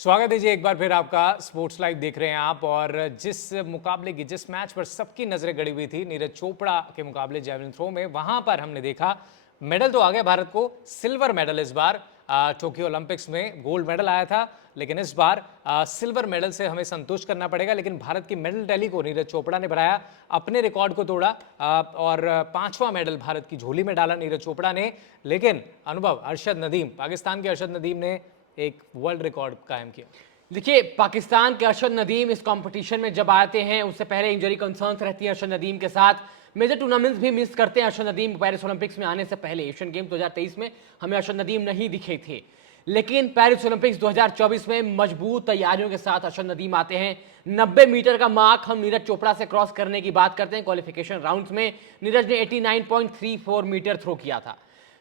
स्वागत है जी एक बार फिर आपका स्पोर्ट्स लाइव देख रहे हैं आप। और जिस मैच पर सबकी नजरें गड़ी हुई थी नीरज चोपड़ा के मुकाबले जेवलिन थ्रो में, वहां पर हमने देखा मेडल तो आ गया भारत को, सिल्वर मेडल इस बार। टोक्यो ओलंपिक्स में गोल्ड मेडल आया था, लेकिन इस बार सिल्वर मेडल से हमें संतुष्ट करना पड़ेगा। लेकिन भारत की मेडल टैली को नीरज चोपड़ा ने बढ़ाया, अपने रिकॉर्ड को तोड़ा और पांचवा मेडल भारत की झोली में डाला नीरज चोपड़ा ने। लेकिन अनुभव, अरशद नदीम, पाकिस्तान के अरशद नदीम ने एक वर्ल्ड रिकॉर्ड कायम किया। देखिए, पाकिस्तान के अरशद नदीम इस कंपटीशन में जब आते हैं, उससे पहले इंजरी कंसर्न्स रहती है अरशद नदीम के साथ। मेजर टूर्नामेंट्स भी मिस करते हैं अरशद नदीम। पेरिस ओलंपिक्स में आने से पहले एशियन गेम 2023 में हमें अरशद नदीम नहीं दिखे थे, लेकिन पेरिस ओलंपिक्स 2024 में मजबूत तैयारियों के साथ अरशद नदीम आते हैं। 90 मीटर का मार्क हम नीरज चोपड़ा से क्रॉस करने की बात करते हैं। क्वालिफिकेशन राउंड्स में नीरज ने 89.34 मीटर थ्रो किया था।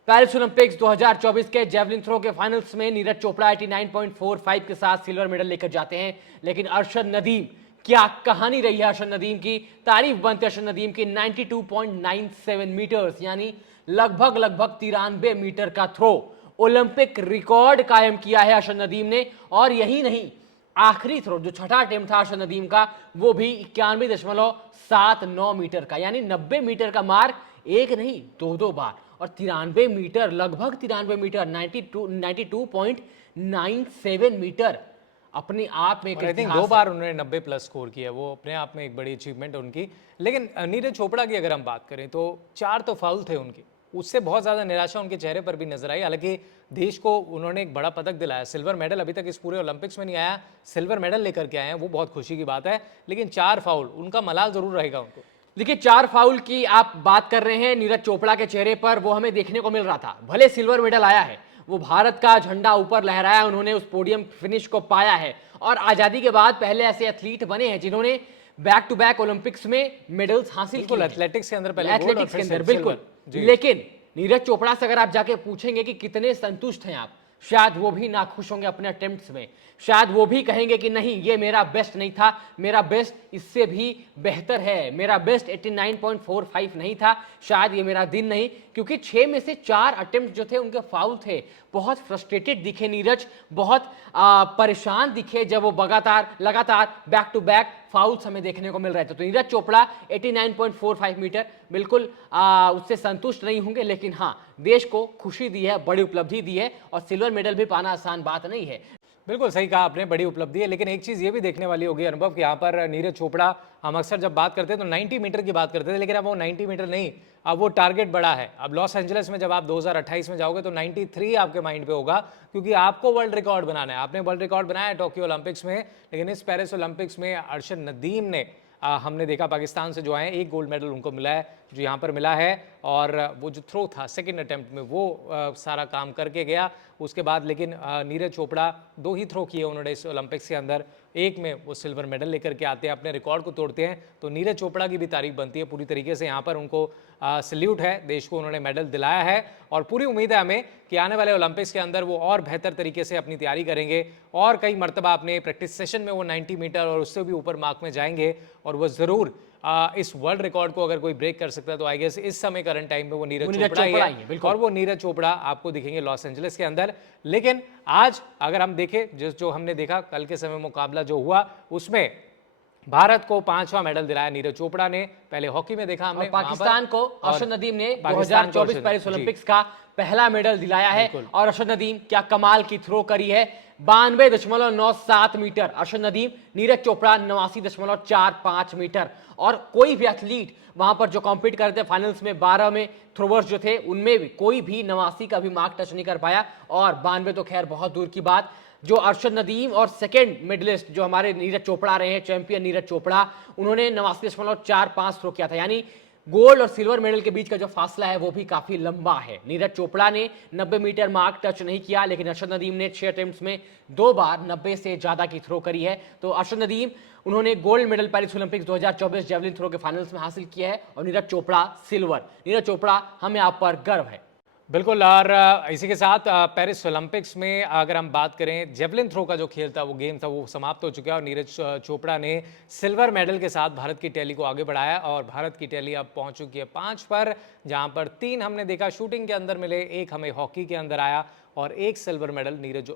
पेरिस ओलंपिक्स 2024 के जेवलिन थ्रो के फाइनल्स में नीरज चोपड़ा 89.45 के साथ सिल्वर मेडल लेकर जाते हैं। लेकिन अरशद नदीम, क्या कहानी रही है अरशद नदीम की, तारीफ बनती है अरशद नदीम की। 92.97 मीटर्स यानी लगभग 93 मीटर का थ्रो, ओलंपिक रिकॉर्ड कायम किया है अरशद नदीम ने। और यही नहीं, आखिरी थ्रो जो छठा अटेम्प्ट था अरशद नदीम का, वो भी 91.79 मीटर का, यानी 90 मीटर का मार्क एक नहीं दो बार, और 93 मीटर, लगभग 93 मीटर, 92.97 मीटर अपने आप में एक आई थिंक 2 बार उन्होंने 90 प्लस स्कोर किया, वो अपने आप में एक बड़ी अचीवमेंट है उनकी। लेकिन नीरज चोपड़ा की अगर हम बात करें तो 4 तो फाउल थे उनके, उससे बहुत ज़्यादा निराशा उनके चेहरे पर भी नजर आई। हालांकि देश को उन्होंने एक बड़ा पदक दिलाया, सिल्वर मेडल अभी तक इस पूरे ओलंपिक्स में नहीं आया, सिल्वर मेडल लेकर के आए हैं, वो बहुत खुशी की बात है। लेकिन 4 फाउल, उनका मलाल जरूर रहेगा उनको। देखिए, 4 फाउल की आप बात कर रहे हैं नीरज चोपड़ा के चेहरे पर, वो हमें देखने को मिल रहा था। भले सिल्वर मेडल आया है, वो भारत का झंडा ऊपर लहराया, उन्होंने उस पोडियम फिनिश को पाया है, और आजादी के बाद पहले ऐसे एथलीट बने हैं जिन्होंने बैक टू बैक ओलंपिक्स में मेडल्स हासिल किए। एथलेटिक्स के अंदर पहले एथलेटिक्स के अंदर बिल्कुल। लेकिन नीरज चोपड़ा से अगर आप जाके पूछेंगे कि कितने संतुष्ट हैं आप, शायद वो भी नाखुश होंगे अपने अटेम्प्ट्स में। शायद वो भी कहेंगे कि नहीं, ये मेरा बेस्ट नहीं था, मेरा बेस्ट इससे भी बेहतर है, मेरा बेस्ट 89.45 नहीं था, शायद ये मेरा दिन नहीं। क्योंकि 6 में से 4 अटेम्प्ट जो थे उनके फाउल थे। बहुत फ्रस्ट्रेटेड दिखे नीरज, बहुत परेशान दिखे जब वो लगातार बैक टू बैक फाउल्स हमें देखने को मिल रहे थे। तो नीरज चोपड़ा 89.45 मीटर, बिल्कुल उससे संतुष्ट नहीं होंगे। लेकिन हाँ, देश को खुशी दी है, बड़ी उपलब्धि दी है, और सिल्वर मेडल भी पाना आसान बात नहीं है। बिल्कुल सही कहा आपने, बड़ी उपलब्धि है। लेकिन एक चीज़ ये भी देखने वाली होगी अनुभव कि यहाँ पर नीरज चोपड़ा, हम अक्सर जब बात करते हैं तो 90 मीटर की बात करते थे, लेकिन अब वो 90 मीटर नहीं, अब वो टारगेट बड़ा है। अब लॉस एंजलिस में जब आप 2028 में जाओगे तो 93 आपके माइंड पे होगा, क्योंकि आपको वर्ल्ड रिकॉर्ड बनाना है। आपने वर्ल्ड रिकॉर्ड बनाया है टोक्यो ओलंपिक्स में, लेकिन इस पेरिस ओलंपिक्स में अरशद नदीम ने हमने देखा पाकिस्तान से जो आए, एक गोल्ड मेडल उनको मिला है जो यहाँ पर मिला है। और वो जो थ्रो था सेकंड अटेम्प्ट में, वो सारा काम करके गया उसके बाद। लेकिन नीरज चोपड़ा 2 ही थ्रो किए उन्होंने इस ओलंपिक्स के अंदर, एक में वो सिल्वर मेडल लेकर के आते हैं, अपने रिकॉर्ड को तोड़ते हैं। तो नीरज चोपड़ा की भी तारीफ बनती है पूरी तरीके से, यहाँ पर उनको सल्यूट है, देश को उन्होंने मेडल दिलाया है। और पूरी उम्मीद है हमें कि आने वाले ओलंपिक्स के अंदर वो और बेहतर तरीके से अपनी तैयारी करेंगे, और कई मरतबा अपने प्रैक्टिस सेशन में वो 90 मीटर और उससे भी ऊपर मार्क में जाएंगे, और वो ज़रूर इस वर्ल्ड रिकॉर्ड को अगर कोई ब्रेक कर सकता है तो आई गेस इस समय करंट टाइम में वो नीरज चोपड़ा ही है। और वो नीरज चोपड़ा आपको दिखेंगे लॉस एंजलिस के अंदर। लेकिन आज अगर हम देखें, जो हमने देखा कल के समय मुकाबला जो हुआ, उसमें भारत को 5वां मेडल दिलाया नीरज चोपड़ा ने। पहले हॉकी में देखा हमने, पाकिस्तान को अरशद नदीम ने 2024 पेरिस ओलंपिक्स का पहला मेडल दिलाया है। और अरशद नदीम क्या कमाल की थ्रो करी है, 92.97 मीटर अरशद नदीम, नीरज चोपड़ा 89.45 मीटर। और कोई भी एथलीट वहां पर जो कॉम्पीट कर रहे थे फाइनल्स में, 12 में थ्रोवर्स जो थे, उनमें भी कोई भी 89 का भी मार्क टच नहीं कर पाया, और 92 तो खैर बहुत दूर की बात। जो अरशद नदीम और सेकंड मेडलिस्ट जो हमारे नीरज चोपड़ा रहे हैं, चैंपियन नीरज चोपड़ा, उन्होंने 89.45 थ्रो किया था। यानी गोल्ड और सिल्वर मेडल के बीच का जो फासला है वो भी काफी लंबा है। नीरज चोपड़ा ने 90 मीटर मार्क टच नहीं किया, लेकिन अरशद नदीम ने 6 अटेम्प्ट्स में 2 बार 90 से ज्यादा की थ्रो करी है। तो अरशद नदीम, उन्होंने gold medal Paris Olympics 2024 javelin throw के फाइनल्स में हासिल किया है, और नीरज चोपड़ा सिल्वर। नीरज चोपड़ा, हमें आप पर गर्व है। बिल्कुल। और इसी के साथ पेरिस ओलंपिक्स में अगर हम बात करें, जेवलिन थ्रो का जो खेल था, वो गेम था, वो समाप्त हो चुका है और नीरज चोपड़ा ने सिल्वर मेडल के साथ भारत की टैली को आगे बढ़ाया और भारत की टैली अब पहुंच चुकी है 5 पर, जहां पर 3 हमने देखा शूटिंग के अंदर मिले, 1 हमें हॉकी के अंदर आया और 1 सिल्वर मेडल नीरज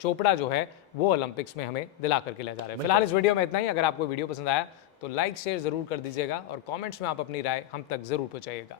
चोपड़ा जो है वो ओलंपिक्स में हमें दिला करके ले जा रहे हैं। फिलहाल इस वीडियो में इतना ही। अगर आपको वीडियो पसंद आया तो लाइक शेयर जरूर कर दीजिएगा और कॉमेंट्स में आप अपनी राय हम तक जरूर पहुंचाइएगा।